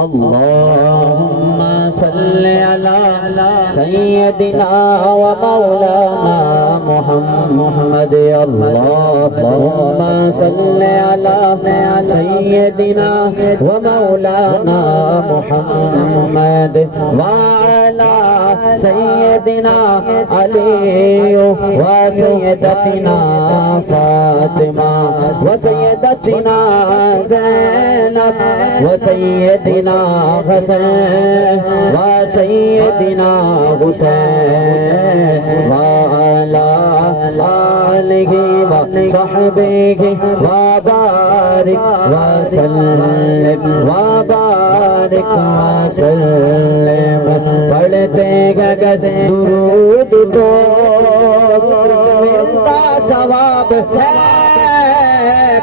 अल्लाहुम्मा सल्लि अला सय्यदिना व मौलाना मुहम्मद। अल्लाहुम्मा सल्लि अला सय्यदिना व मौलाना मुहम्मद व अला सय्यदिना अली व सय्यदतिना फातिमा व सय्यदतिना ज़ैनब व सय्यदिना हसन व सय्यदिना हुसैन व अला आलिहि व सहबिहि व बारिक व सल्लिम व बारिक व सल्लिम। पढ़ते गगन दुरूद तो मिलता सवाब है,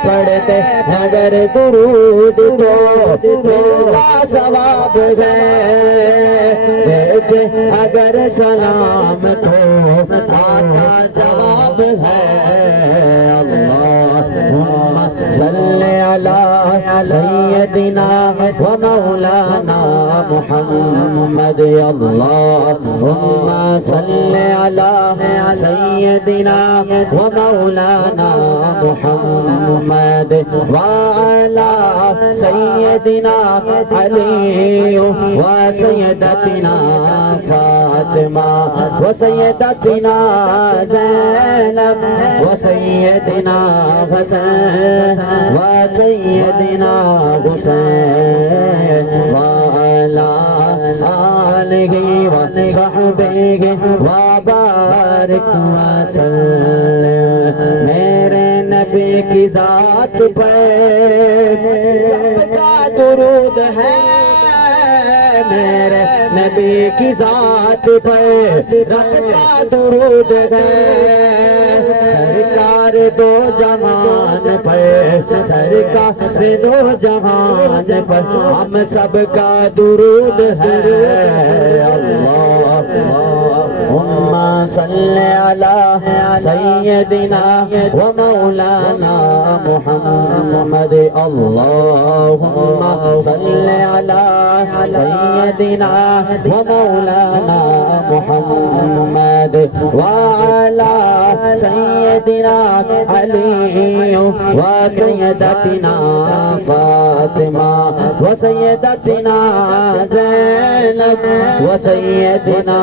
पढ़ते नगर दुरूद तो मिलता सवाब है। भेजे अगर सलाम तो आता जवाब है। अल्लाहुम्मा सल्लि अला सय्यदिना व मौलाना मुहम्मद। अल्लाहुम्मा सल्लि अला सय्यदिना व मौलाना मुहम्मद व अला सय्यदिना अली व सय्यदतिना फातिमा व सय्यदतिना ज़ैनब व सय्यदिना हसन व सय्यदिना हुसैन व अला आलिहि व सहबिहि व बारिक व सल्लिम। मेरे नबी की जात पे का दुरूद है, मेरे नबी की जात पे रब का दुरूद है। सरकार दो जहान पे, सरकार दो जहान पर हम सबका दुरूद है। अल्लाहुम्मा सल्लि अला सय्यदिना व मौलाना मुहम्मद। अल्लाहुम्मा सल्लि अला सय्यदिना व मौलाना मुहम्मद व अला सय्यदिना अली व सय्यदतिना फातिमा व सय्यदतिना ज़ैनब व सय्यदिना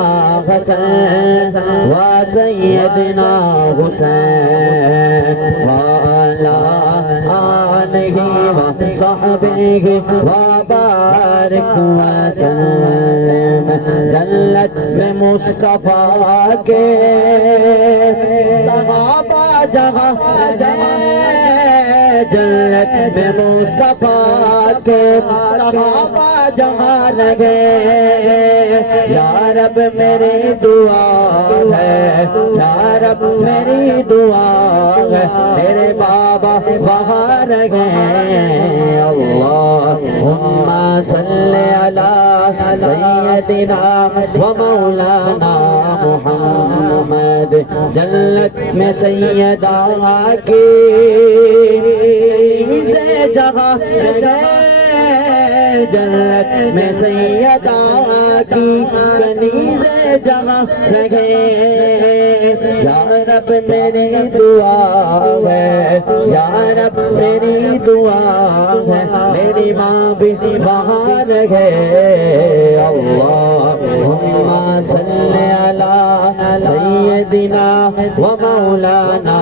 हसन व सय्यदिना हुसैन व अला आलिहि व सहबिहि व बारिक व सल्लिम। जन्नत में मुस्तफा के सहाबा जहाँ जन्नत में मुस्तफा के सहाबा जहाँ लगे। या रब मेरी दुआ है, या रब मेरी दुआ है, मेरे बाबा वहाँ रहे। अल्लाहुम्मा सल्लि अला सय्यदिना व मौलाना मुहम्मद। जन्नत में सैयदा की से जगह है, जन्नत में सैयदा की कनीज़े जगह लगे। या रब मेरी दुआ है, या रब मेरी दुआ है, मेरी माँ भी वहाँ रहे। अल्लाहुम्मा सल्लि अला सय्यदिना व मौलाना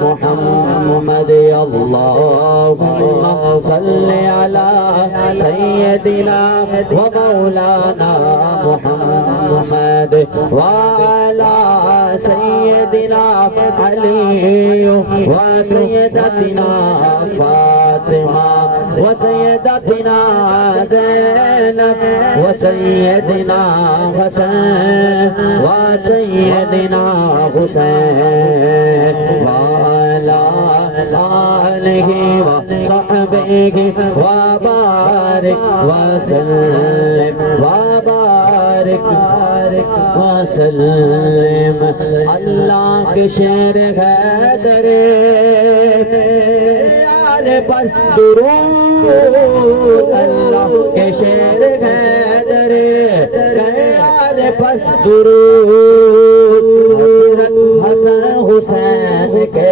मुहम्मद। अल्लाहुम्मा सल्लि अला सय्यदिना व मौलाना मुहम्मद व अला सय्यदिना अली व सय्यदतिना फातिमा व सय्यदतिना ज़ैनब व सय्यदिना हसन व सय्यदिना हुसैन व अला आलिहि व सहबिहि व बारिक व सल्लिम व बारिक व सल्लिम। अल्लाह के शेर हैदर यार पर दुरूद, अल्लाह शेर हैदरे यार पर दुरूद हसन हुसैन के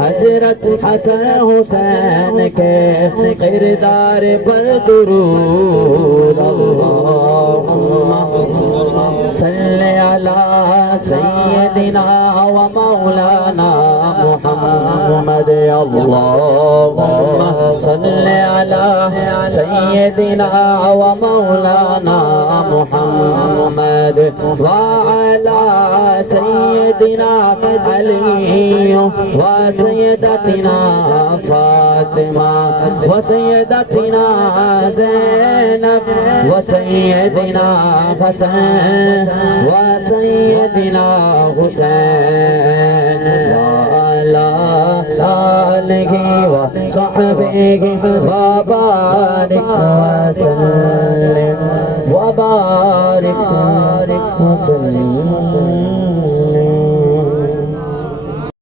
हजरत हसन हुसैन के किरदार पर दुरूद सल्ले अला सय्यदिना व मौलाना मुहम्मद अल्लाहुम्मा सल्ले अला सय्यदिना व मौलाना मुहम्मद व अला सय्यदिना अली व सय्यदतिना फातिमा व सय्यदतिना ज़ैनब व सय्यदिना हसन व सय्यदिना हुसैन वाला आलिहि व सहबिहि व बारिक वसल्लिम व बारिक वसल्लिम।